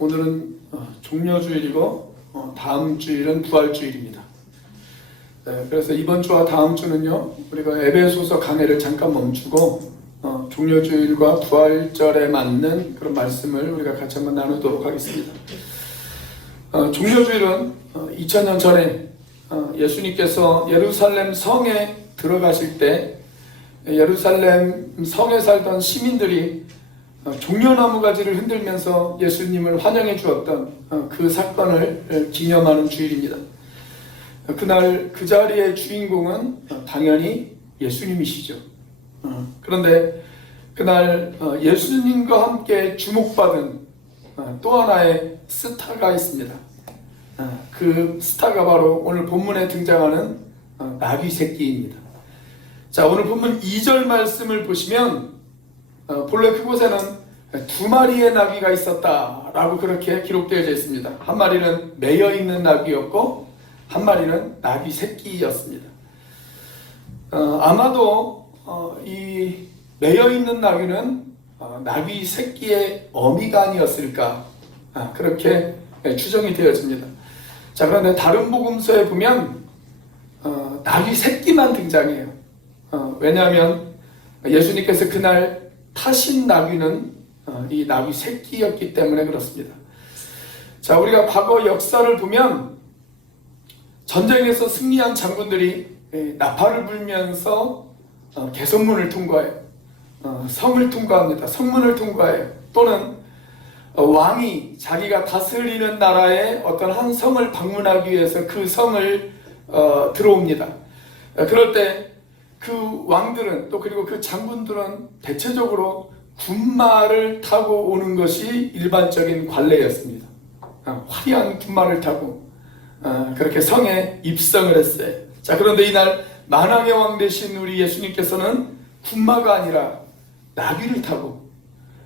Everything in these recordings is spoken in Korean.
오늘은 종려주일이고 다음 주일은 부활주일입니다. 그래서 이번 주와 다음 주는요, 우리가 에베소서 강해를 잠깐 멈추고 종려주일과 부활절에 맞는 그런 말씀을 우리가 같이 한번 나누도록 하겠습니다. 종려주일은 2000년 전에 예수님께서 예루살렘 성에 들어가실 때 예루살렘 성에 살던 시민들이 종려나무 가지를 흔들면서 예수님을 환영해 주었던 그 사건을 기념하는 주일입니다. 그날 그 자리의 주인공은 당연히 예수님이시죠. 그런데 그날 예수님과 함께 주목받은 또 하나의 스타가 있습니다. 그 스타가 바로 오늘 본문에 등장하는 나귀 새끼입니다. 자, 오늘 본문 2절 말씀을 보시면 본래 그곳에는 두 마리의 나귀가 있었다라고 그렇게 기록되어져 있습니다. 한 마리는 매여 있는 나귀였고 한 마리는 나귀 새끼였습니다. 아마도 이 매여 있는 나귀는 나귀 새끼의 어미가 아니었을까, 그렇게 추정이 되어집니다. 자, 그런데 다른 복음서에 보면 나귀 새끼만 등장해요. 왜냐하면 예수님께서 그날 타신 나귀는 이 나귀 새끼였기 때문에 그렇습니다. 자, 우리가 과거 역사를 보면 전쟁에서 승리한 장군들이 나팔을 불면서 개선문을 통과해요. 성을 통과합니다. 성문을 통과해요. 또는 왕이 자기가 다스리는 나라의 어떤 한 성을 방문하기 위해서 그 성을 들어옵니다. 그럴 때 그 왕들은 또 그리고 그 장군들은 대체적으로 군마를 타고 오는 것이 일반적인 관례였습니다. 화려한 군마를 타고 그렇게 성에 입성을 했어요. 자, 그런데 이날 만왕의 왕 되신 우리 예수님께서는 군마가 아니라 나귀를 타고,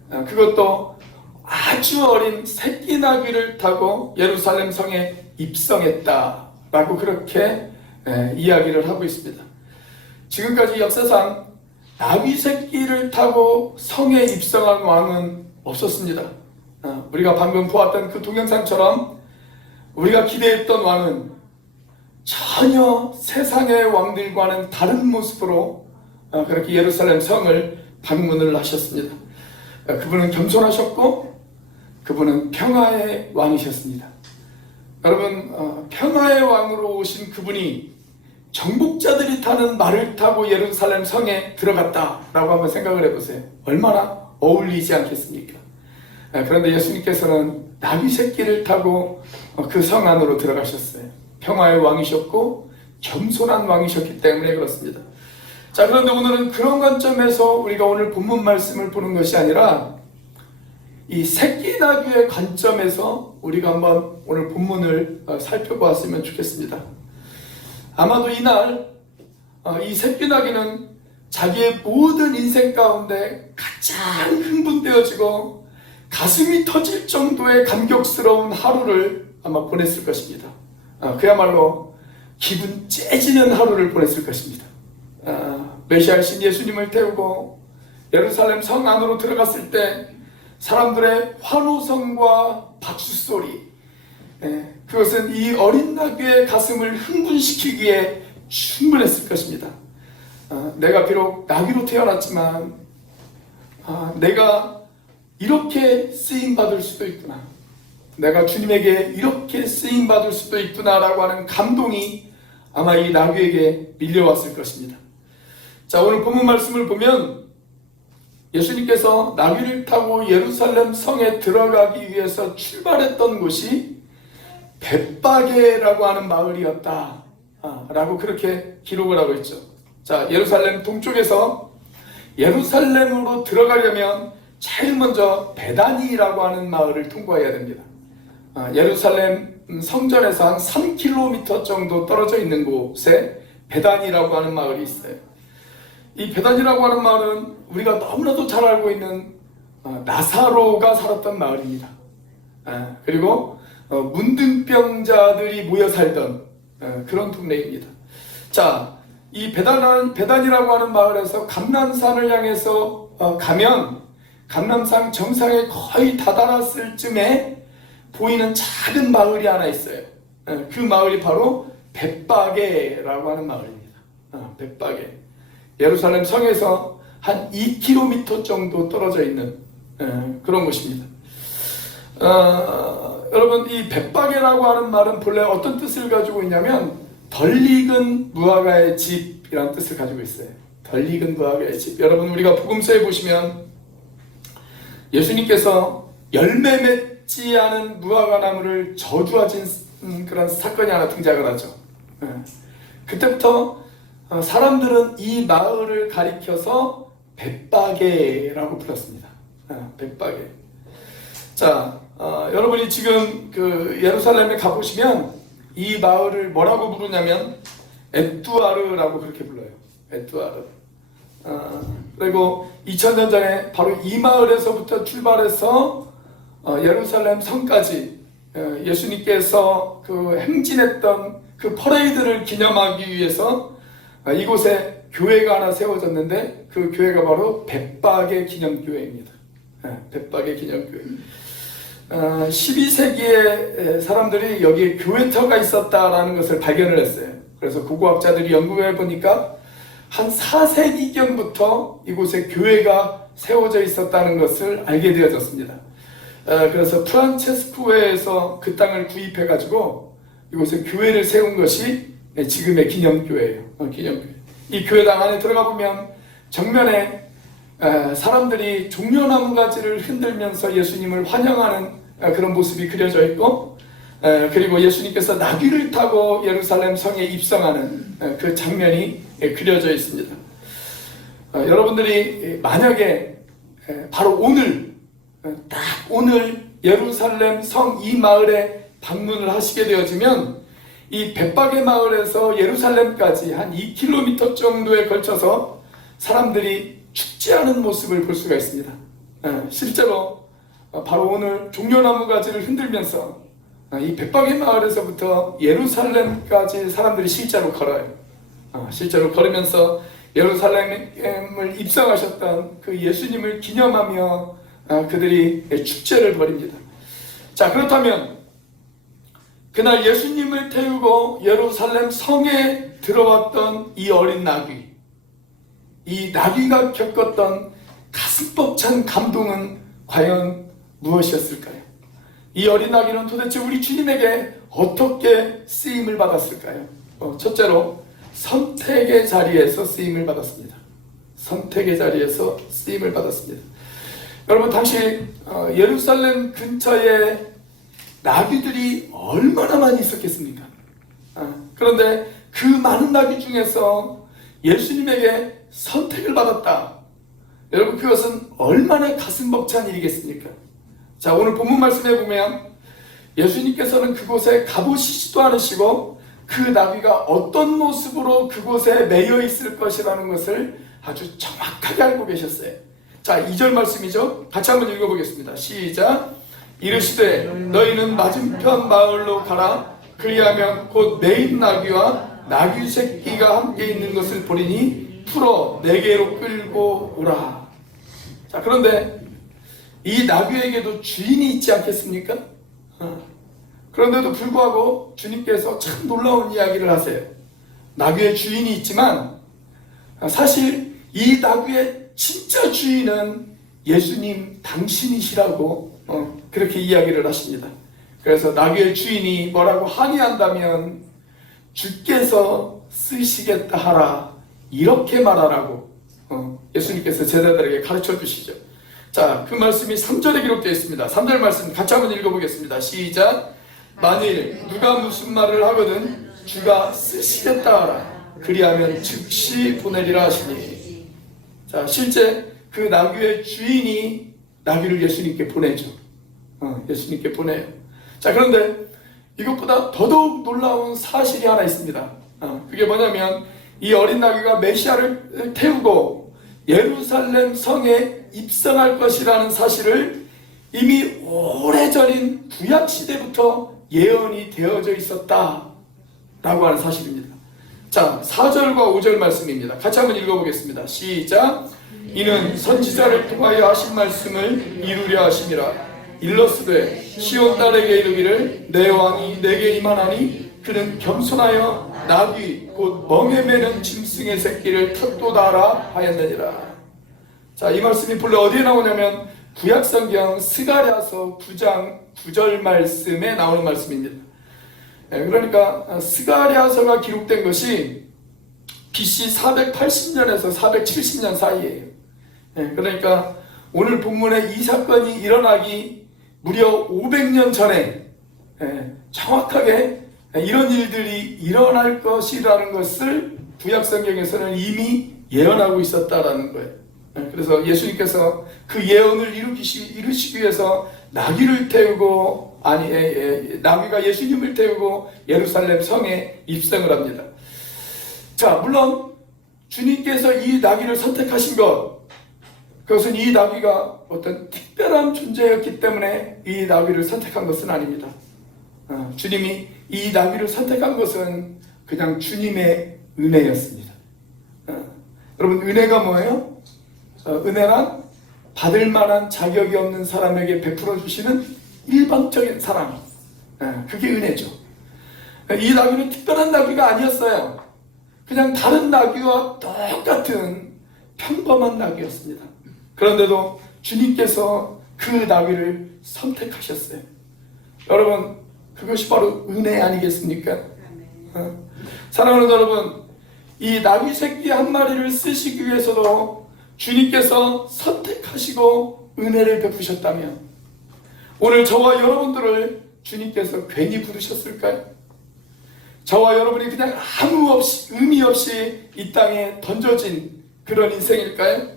그것도 아주 어린 새끼 나귀를 타고 예루살렘 성에 입성했다라고 그렇게 이야기를 하고 있습니다. 지금까지 역사상 나귀 새끼를 타고 성에 입성한 왕은 없었습니다. 우리가 방금 보았던 그 동영상처럼 우리가 기대했던 왕은 전혀 세상의 왕들과는 다른 모습으로 그렇게 예루살렘 성을 방문을 하셨습니다. 그분은 겸손하셨고 그분은 평화의 왕이셨습니다. 여러분, 평화의 왕으로 오신 그분이 정복자들이 타는 말을 타고 예루살렘 성에 들어갔다라고 한번 생각을 해보세요. 얼마나 어울리지 않겠습니까? 그런데 예수님께서는 나귀 새끼를 타고 그 성 안으로 들어가셨어요. 평화의 왕이셨고 겸손한 왕이셨기 때문에 그렇습니다. 자, 그런데 오늘은 그런 관점에서 우리가 오늘 본문 말씀을 보는 것이 아니라 이 새끼 나귀의 관점에서 우리가 한번 오늘 본문을 살펴보았으면 좋겠습니다. 아마도 이날 이 새끼 나귀는 자기의 모든 인생 가운데 가장 흥분되어지고 가슴이 터질 정도의 감격스러운 하루를 아마 보냈을 것입니다. 그야말로 기분 째지는 하루를 보냈을 것입니다. 메시아이신 예수님을 태우고 예루살렘 성 안으로 들어갔을 때 사람들의 환호성과 박수소리, 그것은 이 어린 나귀의 가슴을 흥분시키기에 충분했을 것입니다. 내가 비록 나귀로 태어났지만 내가 이렇게 쓰임받을 수도 있구나, 내가 주님에게 이렇게 쓰임받을 수도 있구나 라고 하는 감동이 아마 이 나귀에게 밀려왔을 것입니다. 자, 오늘 본문 말씀을 보면 예수님께서 나귀를 타고 예루살렘 성에 들어가기 위해서 출발했던 곳이 벳바게라고 하는 마을이었다 라고 그렇게 기록을 하고 있죠. 자, 예루살렘 동쪽에서 예루살렘으로 들어가려면 제일 먼저 베다니라고 하는 마을을 통과해야 됩니다. 예루살렘 성전에서 한 3km 정도 떨어져 있는 곳에 베다니라고 하는 마을이 있어요. 이 베다니라고 하는 마을은 우리가 너무나도 잘 알고 있는 나사로가 살았던 마을입니다. 그리고 문둥병자들이 모여 살던 그런 동네입니다. 자, 이 베단이라고 하는 마을에서 감람산을 향해서 가면 감람산 정상에 거의 다다랐을 쯤에 보이는 작은 마을이 하나 있어요. 그 마을이 바로 벳바게라고 하는 마을입니다. 벳바게. 예루살렘 성에서 한 2km 정도 떨어져 있는 그런 곳입니다. 여러분, 이 벳바게라고 하는 말은 본래 어떤 뜻을 가지고 있냐면 덜 익은 무화과의 집이라는 뜻을 가지고 있어요. 덜 익은 무화과의 집. 여러분, 우리가 복음서에 보시면 예수님께서 열매 맺지 않은 무화과 나무를 저주하신 그런 사건이 하나 등장을 하죠. 그때부터 사람들은 이 마을을 가리켜서 벳바게라고 불렀습니다. 벳바게. 자, 여러분이 지금 그 예루살렘에 가보시면 이 마을을 뭐라고 부르냐면 에뚜아르라고 그렇게 불러요. 에뚜아르. 그리고 2000년 전에 바로 이 마을에서부터 출발해서 예루살렘 성까지 예수님께서 그 행진했던 그 퍼레이드를 기념하기 위해서 이곳에 교회가 하나 세워졌는데 그 교회가 바로 벳바게 기념교회입니다. 벳바게 기념교회. 12세기에 사람들이 여기에 교회터가 있었다라는 것을 발견을 했어요. 그래서 고고학자들이 연구해 보니까 한 4세기경부터 이곳에 교회가 세워져 있었다는 것을 알게 되어졌습니다. 그래서 프란체스코에서 그 땅을 구입해 가지고 이곳에 교회를 세운 것이 지금의 기념교회예요. 기념교회. 이 교회당 안에 들어가 보면 정면에 사람들이 종려나무 가지를 흔들면서 예수님을 환영하는 그런 모습이 그려져 있고, 그리고 예수님께서 나귀를 타고 예루살렘 성에 입성하는 그 장면이 그려져 있습니다. 여러분들이 만약에 바로 오늘, 딱 오늘 예루살렘 성 이 마을에 방문을 하시게 되어지면 이 벳바게 마을에서 예루살렘까지 한 2km 정도에 걸쳐서 사람들이 축제하는 모습을 볼 수가 있습니다. 실제로 바로 오늘 종려나무 가지를 흔들면서 이 벳바게 마을에서부터 예루살렘까지 사람들이 실제로 걸어요. 실제로 걸으면서 예루살렘을 입성하셨던 그 예수님을 기념하며 그들이 축제를 벌입니다. 자, 그렇다면 그날 예수님을 태우고 예루살렘 성에 들어왔던 이 어린 나귀, 이 나귀가 겪었던 가슴 벅찬 감동은 과연 무엇이었을까요? 이 어린 나귀는 도대체 우리 주님에게 어떻게 쓰임을 받았을까요? 첫째로 선택의 자리에서 쓰임을 받았습니다. 선택의 자리에서 쓰임을 받았습니다. 여러분, 당시 예루살렘 근처에 나귀들이 얼마나 많이 있었겠습니까? 그런데 그 많은 나귀 중에서 예수님에게 선택을 받았다. 여러분, 그것은 얼마나 가슴 벅찬 일이겠습니까? 자, 오늘 본문 말씀에 보면 예수님께서는 그곳에 가보시지도 않으시고 그 나귀가 어떤 모습으로 그곳에 매여 있을 것이라는 것을 아주 정확하게 알고 계셨어요. 자, 2절 말씀이죠. 같이 한번 읽어보겠습니다. 시작. 이르시되 너희는 맞은편 마을로 가라. 그리하면 곧 매인 나귀와 나귀 새끼가 함께 있는 것을 보리니 풀어 내게로 끌고 오라. 자, 그런데 이 나귀에게도 주인이 있지 않겠습니까? 그런데도 불구하고 주님께서 참 놀라운 이야기를 하세요. 나귀의 주인이 있지만 사실 이 나귀의 진짜 주인은 예수님 당신이시라고 그렇게 이야기를 하십니다. 그래서 나귀의 주인이 뭐라고 항의한다면 주께서 쓰시겠다 하라, 이렇게 말하라고 예수님께서 제자들에게 가르쳐 주시죠. 자, 그 말씀이 3절에 기록되어 있습니다. 3절 말씀 같이 한번 읽어보겠습니다. 시작. 만일 누가 무슨 말을 하거든 주가 쓰시겠다 하라. 그리하면 즉시 보내리라 하시니. 자, 실제 그 나귀의 주인이 나귀를 예수님께 보내죠. 예수님께 보내요. 자, 그런데 이것보다 더더욱 놀라운 사실이 하나 있습니다. 그게 뭐냐면 이 어린 나귀가 메시아를 태우고 예루살렘 성에 입성할 것이라는 사실을 이미 오래전인 구약시대부터 예언이 되어져 있었다라고 하는 사실입니다. 자, 4절과 5절 말씀입니다. 같이 한번 읽어보겠습니다. 시작. 이는 선지자를 통하여 하신 말씀을 이루려 하심이라. 일러스되 시온 딸에게 이르기를 내 왕이 내게 임하나니 그는 겸손하여 나귀 곧 멍에 매는 짐승의 새끼를 탔도다라 하였느니라. 자, 이 말씀이 본래 어디에 나오냐면 구약성경 스가랴서 9장 9절 말씀에 나오는 말씀입니다. 그러니까 스가랴서가 기록된 것이 BC 480년에서 470년 사이에요. 그러니까 오늘 본문에 이 사건이 일어나기 무려 500년 전에 정확하게 이런 일들이 일어날 것이라는 것을 구약성경에서는 이미 예언하고 있었다라는 거예요. 그래서 예수님께서 그 예언을 이루시기 위해서 나귀를 태우고 나귀가 예수님을 태우고 예루살렘 성에 입성을 합니다. 자, 물론 주님께서 이 나귀를 선택하신 것, 그것은 이 나귀가 어떤 특별한 존재였기 때문에 이 나귀를 선택한 것은 아닙니다. 주님이 이 나귀를 선택한 것은 그냥 주님의 은혜였습니다. 여러분, 은혜가 뭐예요? 은혜란 받을 만한 자격이 없는 사람에게 베풀어 주시는 일방적인 사랑. 그게 은혜죠. 이 나귀는 특별한 나귀가 아니었어요. 그냥 다른 나귀와 똑같은 평범한 나귀였습니다. 그런데도 주님께서 그 나귀를 선택하셨어요. 여러분, 그것이 바로 은혜 아니겠습니까? 사랑하는 여러분, 이 나귀 새끼 한 마리를 쓰시기 위해서도 주님께서 선택하시고 은혜를 베푸셨다면 오늘 저와 여러분들을 주님께서 괜히 부르셨을까요? 저와 여러분이 그냥 의미 없이 이 땅에 던져진 그런 인생일까요?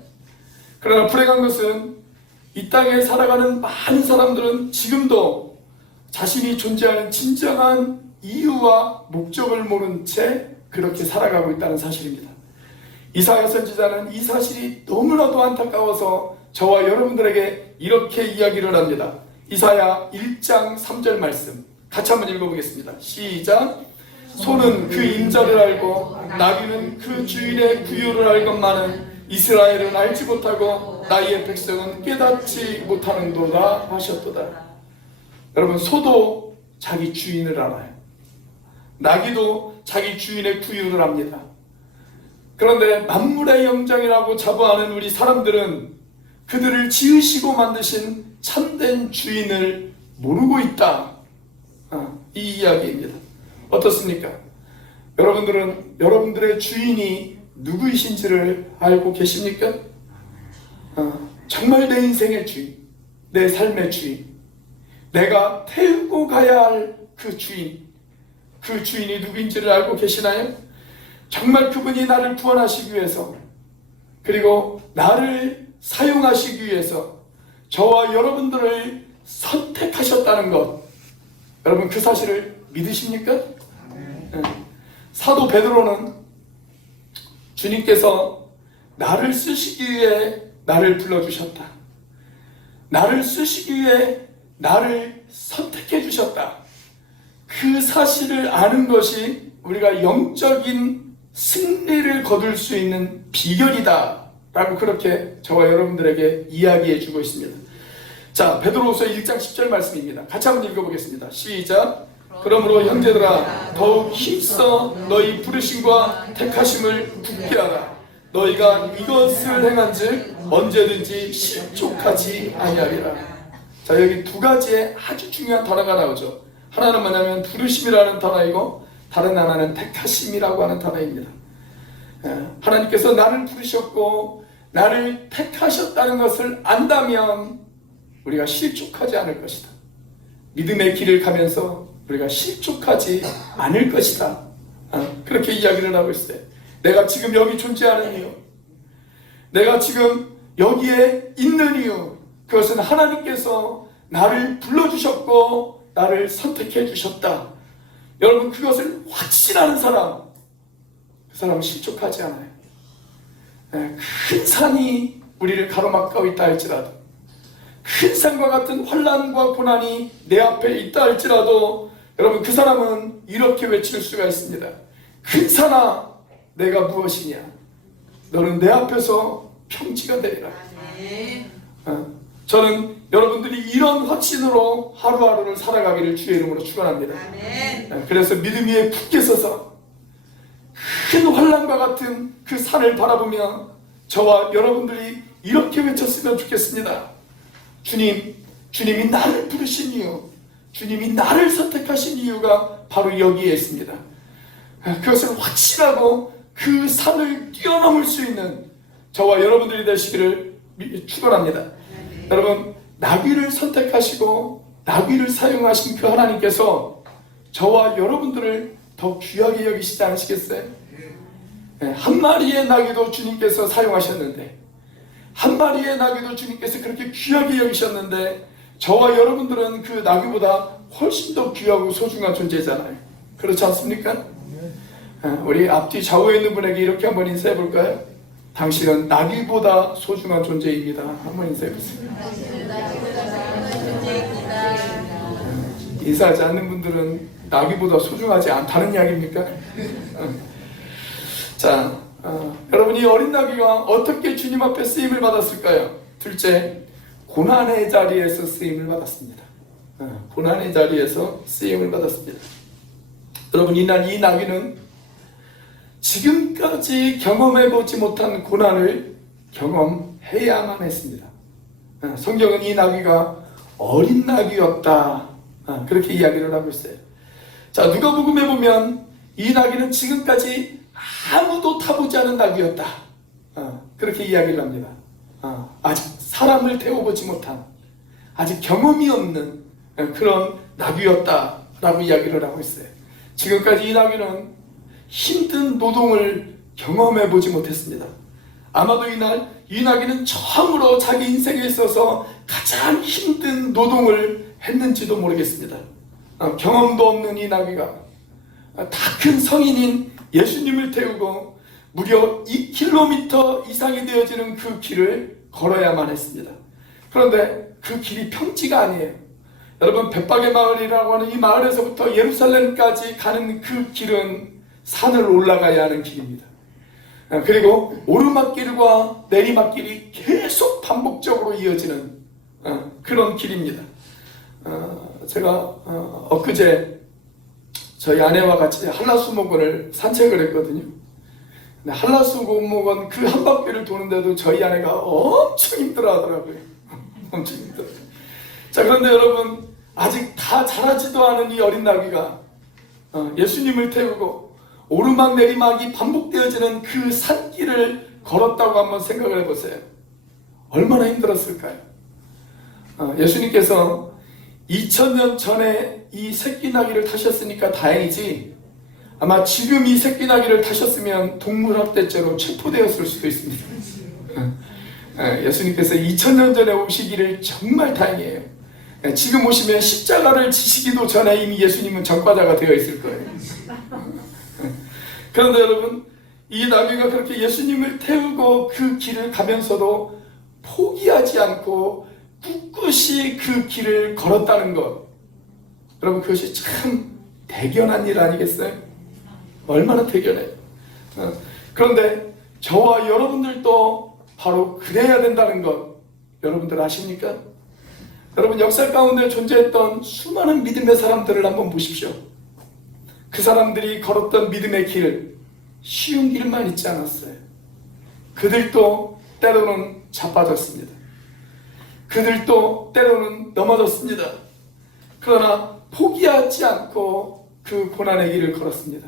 그러나 불행한 것은 이 땅에 살아가는 많은 사람들은 지금도 자신이 존재하는 진정한 이유와 목적을 모른 채 그렇게 살아가고 있다는 사실입니다. 이사야 선지자는 이 사실이 너무나도 안타까워서 저와 여러분들에게 이렇게 이야기를 합니다. 이사야 1장 3절 말씀 같이 한번 읽어보겠습니다. 시작. 소는 그 임자를 알고 나귀는 그 주인의 구유를 알건만은 이스라엘은 알지 못하고 나의 백성은 깨닫지 못하는도다 하셨도다. 여러분, 소도 자기 주인을 알아요. 나귀도 자기 주인의 구유를 압니다. 그런데 만물의 영장이라고 자부하는 우리 사람들은 그들을 지으시고 만드신 참된 주인을 모르고 있다. 이 이야기입니다. 어떻습니까? 여러분들은 여러분들의 주인이 누구이신지를 알고 계십니까? 정말 내 인생의 주인, 내 삶의 주인, 내가 태우고 가야 할 그 주인, 그 주인이 누구인지를 알고 계시나요? 정말 그분이 나를 구원하시기 위해서, 그리고 나를 사용하시기 위해서 저와 여러분들을 선택하셨다는 것, 여러분 그 사실을 믿으십니까? 사도 베드로는 주님께서 나를 쓰시기 위해 나를 불러주셨다. 나를 쓰시기 위해 나를 선택해 주셨다. 그 사실을 아는 것이 우리가 영적인 승리를 거둘 수 있는 비결이다 라고 그렇게 저와 여러분들에게 이야기해 주고 있습니다. 자, 베드로후서 1장 10절 말씀입니다. 같이 한번 읽어보겠습니다. 시작. 그러므로 형제들아 더욱 힘써 너희 부르심과 택하심을 굳게 하라. 너희가 이것을 행한즉 언제든지 실족하지 아니하리라. 자, 여기 두 가지의 아주 중요한 단어가 나오죠. 하나는 뭐냐면 부르심이라는 단어이고 다른 하나는 택하심이라고 하는 단어입니다. 하나님께서 나를 부르셨고 나를 택하셨다는 것을 안다면 우리가 실족하지 않을 것이다. 믿음의 길을 가면서 우리가 실족하지 않을 것이다. 그렇게 이야기를 하고 있어요. 내가 지금 여기 존재하는 이유, 내가 지금 여기에 있는 이유, 그것은 하나님께서 나를 불러주셨고 나를 선택해 주셨다. 여러분, 그것을 확신하는 사람, 그 사람은 실족하지 않아요. 큰 산이 우리를 가로막고 있다 할지라도, 큰 산과 같은 환난과 고난이 내 앞에 있다 할지라도 여러분, 그 사람은 이렇게 외칠 수가 있습니다. 큰 산아, 내가 무엇이냐? 너는 내 앞에서 평지가 되리라. 저는 여러분들이 이런 확신으로 하루하루를 살아가기를 주의 이름으로 축원합니다. 그래서 믿음 위에 굳게 서서 큰 환난과 같은 그 산을 바라보며 저와 여러분들이 이렇게 외쳤으면 좋겠습니다. 주님이 나를 부르신 이유, 주님이 나를 선택하신 이유가 바로 여기에 있습니다. 그것을 확신하고 그 산을 뛰어넘을 수 있는 저와 여러분들이 되시기를 축원합니다. 여러분, 나귀를 선택하시고 나귀를 사용하신 그 하나님께서 저와 여러분들을 더 귀하게 여기시지 않으시겠어요? 한 마리의 나귀도 주님께서 사용하셨는데, 한 마리의 나귀도 주님께서 그렇게 귀하게 여기셨는데, 저와 여러분들은 그 나귀보다 훨씬 더 귀하고 소중한 존재잖아요. 그렇지 않습니까? 우리 앞뒤 좌우에 있는 분에게 이렇게 한번 인사해 볼까요? 당신은 나귀보다 소중한 존재입니다. 한번 인사해 보세요. 인사하지 않는 분들은 나귀보다 소중하지 않다는 이야기입니까? 자, 여러분이 어린 나귀가 어떻게 주님 앞에 쓰임을 받았을까요? 둘째, 고난의 자리에서 쓰임을 받았습니다. 고난의 자리에서 쓰임을 받았습니다. 여러분, 이 나귀는 지금까지 경험해보지 못한 고난을 경험해야만 했습니다. 성경은 이 나귀가 어린 나귀였다, 그렇게 이야기를 하고 있어요. 자, 누가복음에 보면 이 나귀는 지금까지 아무도 타보지 않은 나귀였다, 그렇게 이야기를 합니다. 아직 사람을 태워보지 못한, 아직 경험이 없는 그런 나귀였다라고 이야기를 하고 있어요. 지금까지 이 나귀는 힘든 노동을 경험해보지 못했습니다. 아마도 이 나귀는 처음으로 자기 인생에 있어서 가장 힘든 노동을 했는지도 모르겠습니다. 경험도 없는 이 나귀가 다 큰 성인인 예수님을 태우고 무려 2km 이상이 되어지는 그 길을 걸어야만 했습니다. 그런데 그 길이 평지가 아니에요. 여러분, 벳박의 마을이라고 하는 이 마을에서부터 예루살렘까지 가는 그 길은 산을 올라가야 하는 길입니다. 그리고 오르막길과 내리막길이 계속 반복적으로 이어지는 그런 길입니다. 제가 엊그제 저희 아내와 같이 한라수목원을 산책을 했거든요. 한라수목원 그 한 바퀴를 도는데도 저희 아내가 엄청 힘들어 하더라고요. 엄청 힘들어. 자, 그런데 여러분, 아직 다 자라지도 않은 이 어린 나귀가 예수님을 태우고 오르막 내리막이 반복되어지는 그 산길을 걸었다고 한번 생각을 해보세요. 얼마나 힘들었을까요? 예수님께서 2000년 전에 이 새끼 나귀를 타셨으니까 다행이지, 아마 지금 이 새끼 나귀를 타셨으면 동물학대죄로 체포되었을 수도 있습니다. 예수님께서 2000년 전에 오시기를 정말 다행이에요. 지금 오시면 십자가를 지시기도 전에 이미 예수님은 전과자가 되어 있을 거예요. 그런데 여러분, 이 나귀가 그렇게 예수님을 태우고 그 길을 가면서도 포기하지 않고 꿋꿋이 그 길을 걸었다는 것, 여러분, 그것이 참 대견한 일 아니겠어요? 얼마나 대견해요. 그런데 저와 여러분들도 바로 그래야 된다는 것, 여러분들 아십니까? 여러분, 역사 가운데 존재했던 수많은 믿음의 사람들을 한번 보십시오. 그 사람들이 걸었던 믿음의 길, 쉬운 길만 있지 않았어요. 그들도 때로는 자빠졌습니다. 그들도 때로는 넘어졌습니다. 그러나 포기하지 않고 그 고난의 길을 걸었습니다.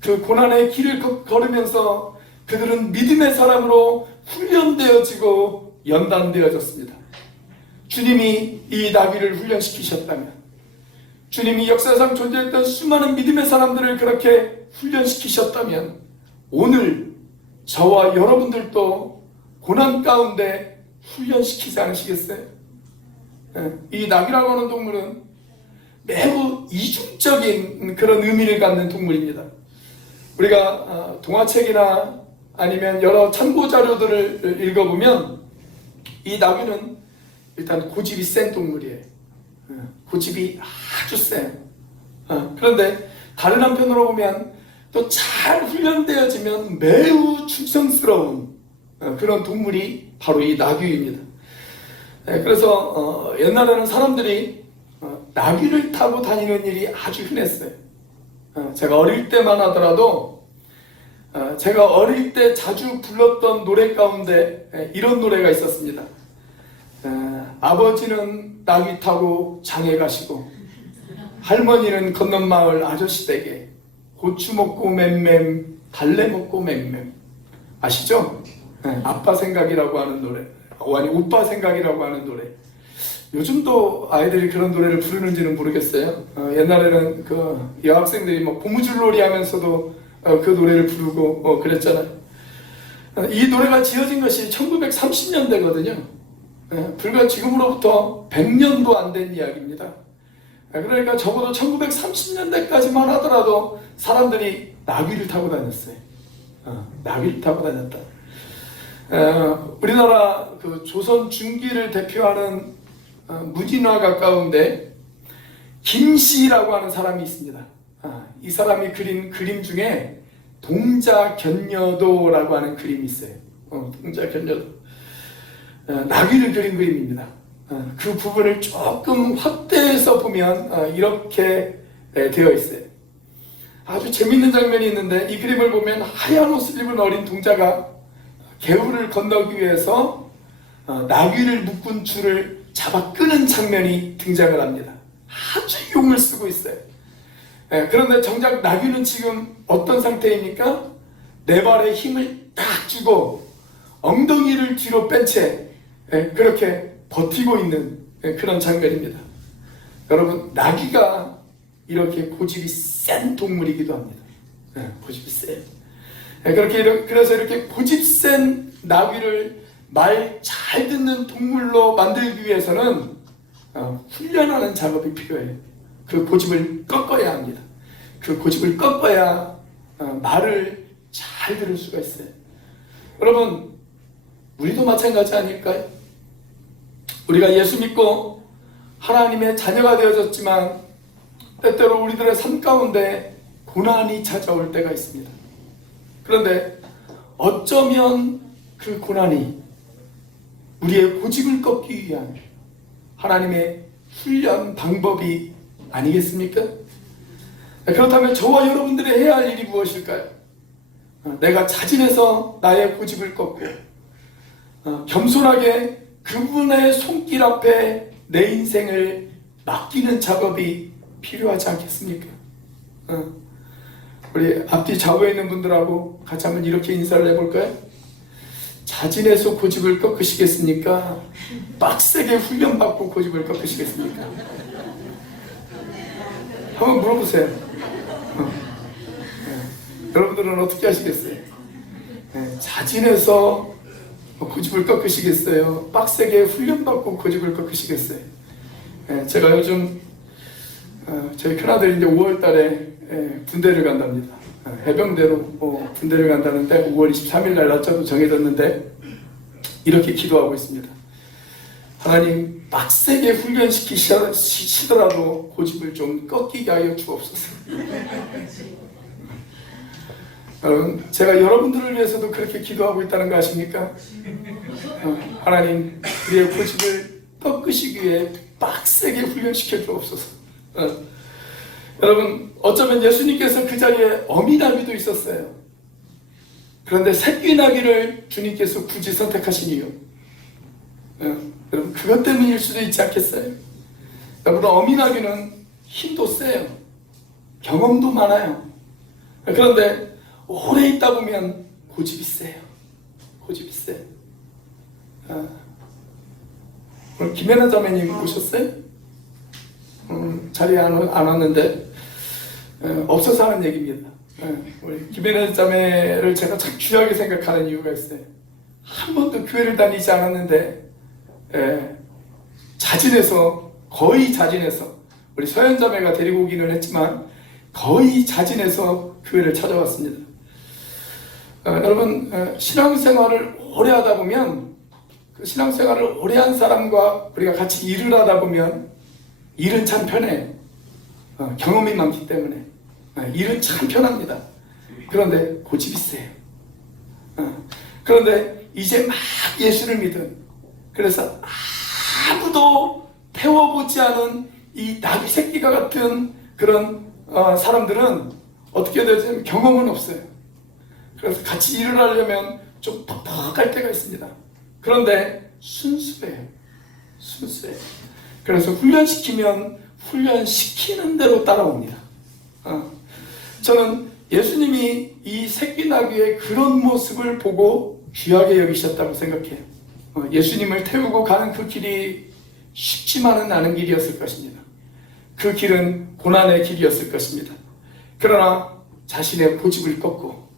그 고난의 길을 걸으면서 그들은 믿음의 사람으로 훈련되어지고 연단되어졌습니다. 주님이 이 나귀를 훈련시키셨다면, 주님이 역사상 존재했던 수많은 믿음의 사람들을 그렇게 훈련시키셨다면, 오늘 저와 여러분들도 고난 가운데 훈련시키지 않으시겠어요? 이 나귀라고 하는 동물은 매우 이중적인 그런 의미를 갖는 동물입니다. 우리가 동화책이나 아니면 여러 참고 자료들을 읽어보면 이 나귀는 일단 고집이 센 동물이에요. 고집이 아주 세요. 그런데 다른 한편으로 보면 또 잘 훈련되어지면 매우 충성스러운 그런 동물이 바로 이 나귀입니다. 그래서 옛날에는 사람들이 나귀를 타고 다니는 일이 아주 흔했어요. 제가 어릴 때만 하더라도 제가 어릴 때 자주 불렀던 노래 가운데 이런 노래가 있었습니다. 아버지는 나귀 타고 장에 가시고 할머니는 건넌 마을 아저씨 댁에 고추 먹고 맴맴 달래 먹고 맴맴. 아시죠? 아빠 생각이라고 하는 노래, 아니 오빠 생각이라고 하는 노래. 요즘도 아이들이 그런 노래를 부르는지는 모르겠어요. 옛날에는 그 여학생들이 뭐 고무줄놀이 하면서도 그 노래를 부르고 그랬잖아요. 이 노래가 지어진 것이 1930년대거든요. 불과 지금으로부터 100년도 안 된 이야기입니다. 그러니까 적어도 1930년대까지만 하더라도 사람들이 나귀를 타고 다녔어요. 나귀를 타고 다녔다. 우리나라 그 조선 중기를 대표하는 문인화 가운데 김씨라고 하는 사람이 있습니다. 이 사람이 그린 그림 중에 동자견여도라고 하는 그림이 있어요. 동자견여도. 나귀를 그린 그림입니다. 그 부분을 조금 확대해서 보면 이렇게 되어 있어요. 아주 재밌는 장면이 있는데 이 그림을 보면 하얀 옷을 입은 어린 동자가 개울을 건너기 위해서 나귀를 묶은 줄을 잡아 끄는 장면이 등장을 합니다. 아주 용을 쓰고 있어요. 그런데 정작 나귀는 지금 어떤 상태입니까? 네 발에 힘을 딱 주고 엉덩이를 뒤로 뺀 채 그렇게 버티고 있는 그런 장면입니다. 여러분, 나귀가 이렇게 고집이 센 동물이기도 합니다. 고집이 세요. 그래서 이렇게 고집 센 나귀를 말 잘 듣는 동물로 만들기 위해서는 훈련하는 작업이 필요해요. 그 고집을 꺾어야 합니다. 그 고집을 꺾어야 말을 잘 들을 수가 있어요. 여러분, 우리도 마찬가지 아닐까요? 우리가 예수 믿고 하나님의 자녀가 되어졌지만 때때로 우리들의 삶 가운데 고난이 찾아올 때가 있습니다. 그런데 어쩌면 그 고난이 우리의 고집을 꺾기 위한 하나님의 훈련 방법이 아니겠습니까? 그렇다면 저와 여러분들이 해야 할 일이 무엇일까요? 내가 자진해서 나의 고집을 꺾고 겸손하게 그분의 손길 앞에 내 인생을 맡기는 작업이 필요하지 않겠습니까? 우리 앞뒤 좌우에 있는 분들하고 같이 한번 이렇게 인사를 해볼까요? 자진해서 고집을 꺾으시겠습니까? 빡세게 훈련받고 고집을 꺾으시겠습니까? 한번 물어보세요. 여러분들은 어떻게 하시겠어요? 자진해서 고집을 꺾으시겠어요? 빡세게 훈련받고 고집을 꺾으시겠어요? 제가 요즘 저희 큰아들이 이제 5월 달에 군대를 간답니다. 해병대로 군대를 간다는데 5월 23일 날 날짜도 정해졌는데 이렇게 기도하고 있습니다. 하나님, 빡세게 훈련시키시더라도 고집을 좀 꺾이게 하여 주옵소서. 여러분, 제가 여러분들을 위해서도 그렇게 기도하고 있다는 거 아십니까? 하나님, 우리의 고집을 꺾으시기 위해 빡세게 훈련시켜 주옵소서. 여러분, 어쩌면 예수님께서 그 자리에 어미나귀도 있었어요. 그런데 새끼나귀를 주님께서 굳이 선택하신 이유, 여러분, 그것 때문일 수도 있지 않겠어요? 여러분, 어미나귀는 힘도 세요. 경험도 많아요. 그런데 오래 있다 보면 고집이 세요. 고집이 세요. 오늘 김혜나 자매님 오셨어요? 자리에 안 왔는데 없어서 하는 얘기입니다. 우리 김혜나 자매를 제가 참 귀하게 생각하는 이유가 있어요. 한 번도 교회를 다니지 않았는데 거의 자진해서 우리 서현 자매가 데리고 오기는 했지만 거의 자진해서 교회를 찾아왔습니다. 여러분, 신앙생활을 오래 하다 보면 그 신앙생활을 오래 한 사람과 우리가 같이 일을 하다 보면 일은 참 편해요. 경험이 많기 때문에 일은 참 편합니다. 그런데 고집이 세요. 그런데 이제 막 예수를 믿은, 그래서 아무도 태워보지 않은 이 나비 새끼가 같은 그런 사람들은 어떻게 되지? 경험은 없어요. 그래서 같이 일을 하려면 좀 퍽퍽할 때가 있습니다. 그런데 순수해요. 그래서 훈련시키면 훈련시키는 대로 따라옵니다. 저는 예수님이 이 새끼 나귀의 그런 모습을 보고 귀하게 여기셨다고 생각해요. 예수님을 태우고 가는 그 길이 쉽지만은 않은 길이었을 것입니다. 그 길은 고난의 길이었을 것입니다. 그러나 자신의 고집을 꺾고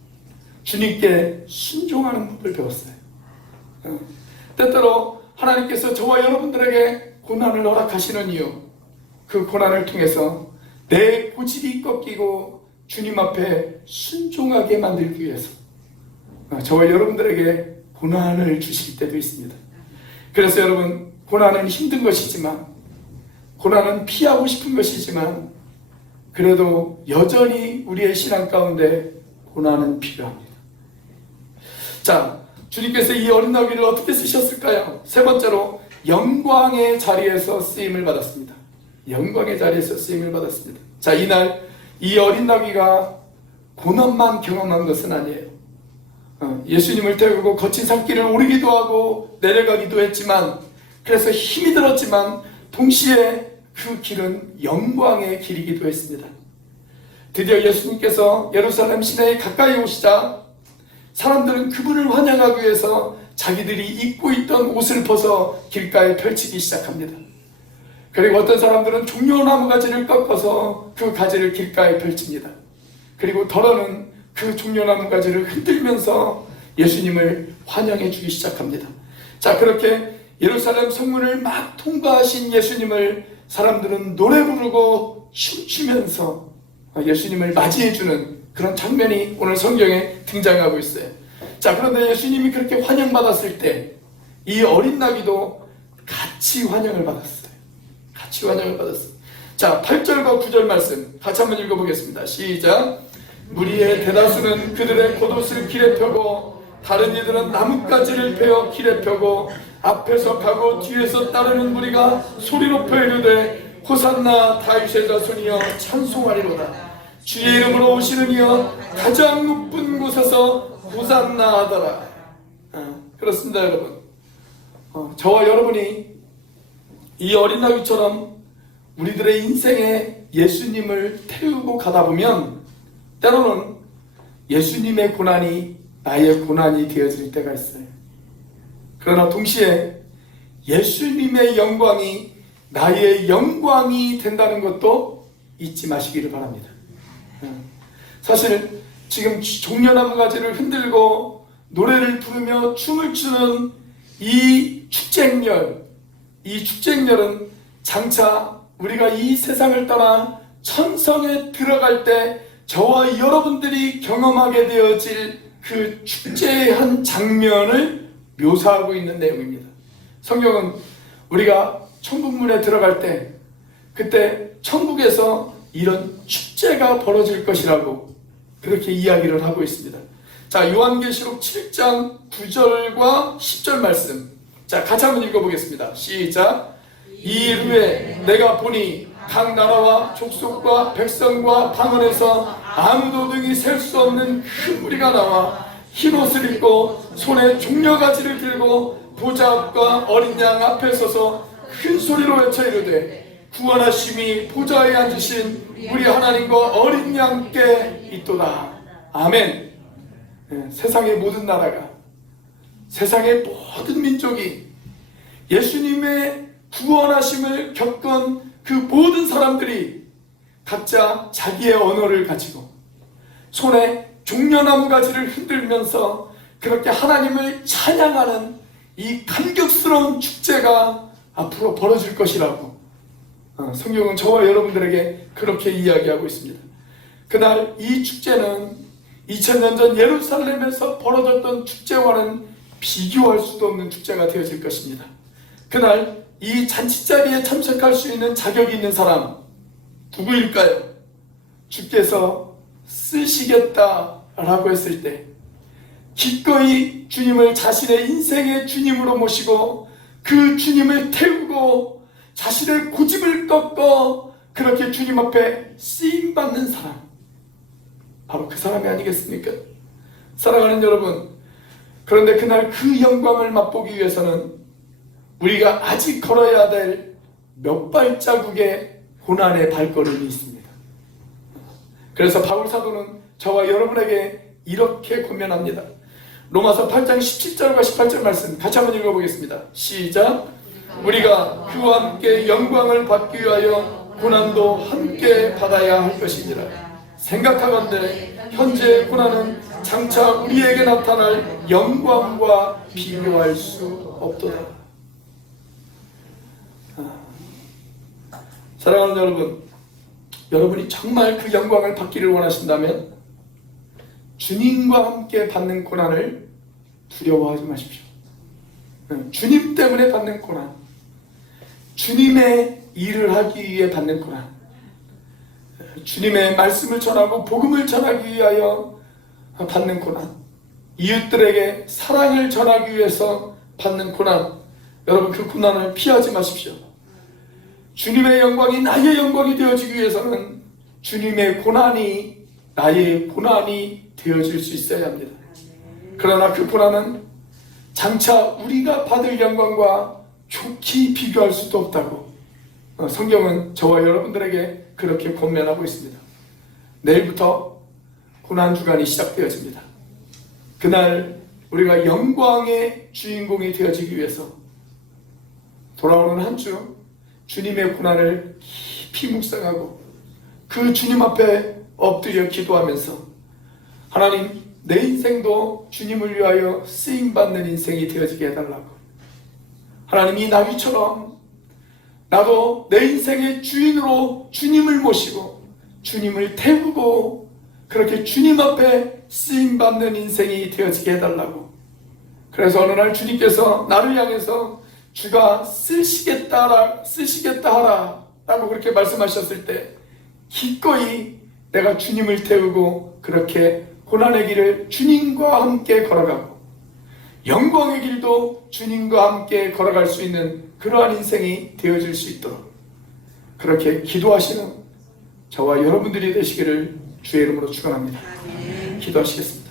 주님께 순종하는 법을 배웠어요. 때때로 하나님께서 저와 여러분들에게 고난을 허락하시는 이유, 그 고난을 통해서 내 고집이 꺾이고 주님 앞에 순종하게 만들기 위해서 저와 여러분들에게 고난을 주실 때도 있습니다. 그래서 여러분, 고난은 힘든 것이지만, 고난은 피하고 싶은 것이지만, 그래도 여전히 우리의 신앙 가운데 고난은 필요합니다. 자, 주님께서 이 어린 나귀를 어떻게 쓰셨을까요? 세 번째로 영광의 자리에서 쓰임을 받았습니다. 영광의 자리에서 쓰임을 받았습니다. 자, 이날 이 어린 나귀가 고난만 경험한 것은 아니에요. 예수님을 태우고 거친 산길을 오르기도 하고 내려가기도 했지만, 그래서 힘이 들었지만 동시에 그 길은 영광의 길이기도 했습니다. 드디어 예수님께서 예루살렘 시내에 가까이 오시자 사람들은 그분을 환영하기 위해서 자기들이 입고 있던 옷을 벗어 길가에 펼치기 시작합니다. 그리고 어떤 사람들은 종려나무 가지를 꺾어서 그 가지를 길가에 펼칩니다. 그리고 더러는 그 종려나무 가지를 흔들면서 예수님을 환영해 주기 시작합니다. 자, 그렇게 예루살렘 성문을 막 통과하신 예수님을 사람들은 노래 부르고 춤추면서 예수님을 맞이해 주는 그런 장면이 오늘 성경에 등장하고 있어요. 자, 그런데 예수님이 그렇게 환영받았을 때 이 어린 나귀도 같이 환영을 받았어요. 같이 환영을 받았어요. 자, 8절과 9절 말씀 같이 한번 읽어보겠습니다. 시작. 무리의 대다수는 그들의 겉옷을 길에 펴고 다른 이들은 나뭇가지를 베어 길에 펴고 앞에서 가고 뒤에서 따르는 무리가 소리 높여 이르되 호산나 다윗의 자손이여 찬송하리로다. 주의 이름으로 오시는 이여 가장 높은 곳에서 호산나 하더라. 그렇습니다, 여러분. 저와 여러분이 이 어린 나귀처럼 우리들의 인생에 예수님을 태우고 가다 보면 때로는 예수님의 고난이 나의 고난이 되어질 때가 있어요. 그러나 동시에 예수님의 영광이 나의 영광이 된다는 것도 잊지 마시기를 바랍니다. 사실 지금 종려나무 가지를 흔들고 노래를 부르며 춤을 추는 이 축쟁렬은 장차 우리가 이 세상을 떠나 천성에 들어갈 때 저와 여러분들이 경험하게 되어질 그 축제의 한 장면을 묘사하고 있는 내용입니다. 성경은 우리가 천국문에 들어갈 때 그때 천국에서 이런 축제가 벌어질 것이라고 그렇게 이야기를 하고 있습니다. 자, 요한계시록 7장 9절과 10절 말씀, 자, 같이 한번 읽어보겠습니다. 시작. 이 후에 내가 보니 각 나라와 족속과 백성과 방언에서 아무도 등이 셀 수 없는 큰 무리가 나와 흰 옷을 입고 손에 종려가지를 들고 보좌 앞과 어린 양 앞에 서서 큰 소리로 외쳐 이르되 구원하심이 보좌에 앉으신 우리 하나님과 어린 양께 있도다. 아멘. 세상의 모든 나라가, 세상의 모든 민족이 예수님의 구원하심을 겪은 그 모든 사람들이 각자 자기의 언어를 가지고 손에 종려나무 가지를 흔들면서 그렇게 하나님을 찬양하는 이 감격스러운 축제가 앞으로 벌어질 것이라고 성경은 저와 여러분들에게 그렇게 이야기하고 있습니다. 그날 이 축제는 2000년 전 예루살렘에서 벌어졌던 축제와는 비교할 수도 없는 축제가 되어질 것입니다. 그날 이 잔치자리에 참석할 수 있는 자격이 있는 사람 누구일까요? 주께서 쓰시겠다라고 했을 때 기꺼이 주님을 자신의 인생의 주님으로 모시고 그 주님을 태우고 자신의 고집을 꺾어 그렇게 주님 앞에 쓰임받는 사람, 바로 그 사람이 아니겠습니까? 사랑하는 여러분, 그런데 그날 그 영광을 맛보기 위해서는 우리가 아직 걸어야 될 몇 발자국의 고난의 발걸음이 있습니다. 그래서 바울 사도는 저와 여러분에게 이렇게 권면합니다. 로마서 8장 17절과 18절 말씀 같이 한번 읽어보겠습니다. 시작. 우리가 그와 함께 영광을 받기 위하여 고난도 함께 받아야 할 것이니라. 생각하건대 현재의 고난은 장차 우리에게 나타날 영광과 비교할 수 없도다. 사랑하는 여러분, 여러분이 정말 그 영광을 받기를 원하신다면 주님과 함께 받는 고난을 두려워하지 마십시오. 주님 때문에 받는 고난, 주님의 일을 하기 위해 받는 고난, 주님의 말씀을 전하고 복음을 전하기 위하여 받는 고난, 이웃들에게 사랑을 전하기 위해서 받는 고난, 여러분 그 고난을 피하지 마십시오. 주님의 영광이 나의 영광이 되어지기 위해서는 주님의 고난이 나의 고난이 되어질 수 있어야 합니다. 그러나 그 고난은 장차 우리가 받을 영광과 좋게 비교할 수도 없다고 성경은 저와 여러분들에게 그렇게 권면하고 있습니다. 내일부터 고난주간이 시작되어집니다. 그날 우리가 영광의 주인공이 되어지기 위해서 돌아오는 한 주 주님의 고난을 깊이 묵상하고 그 주님 앞에 엎드려 기도하면서 하나님, 내 인생도 주님을 위하여 쓰임받는 인생이 되어지게 해달라고, 하나님 이 나귀처럼 나도 내 인생의 주인으로 주님을 모시고 주님을 태우고 그렇게 주님 앞에 쓰임받는 인생이 되어지게 해달라고. 그래서 어느 날 주님께서 나를 향해서 주가 쓰시겠다 하라 라고 그렇게 말씀하셨을 때 기꺼이 내가 주님을 태우고 그렇게 고난의 길을 주님과 함께 걸어가고 영광의 길도 주님과 함께 걸어갈 수 있는 그러한 인생이 되어질 수 있도록 그렇게 기도하시는 저와 여러분들이 되시기를 주의 이름으로 축원합니다. 기도하시겠습니다.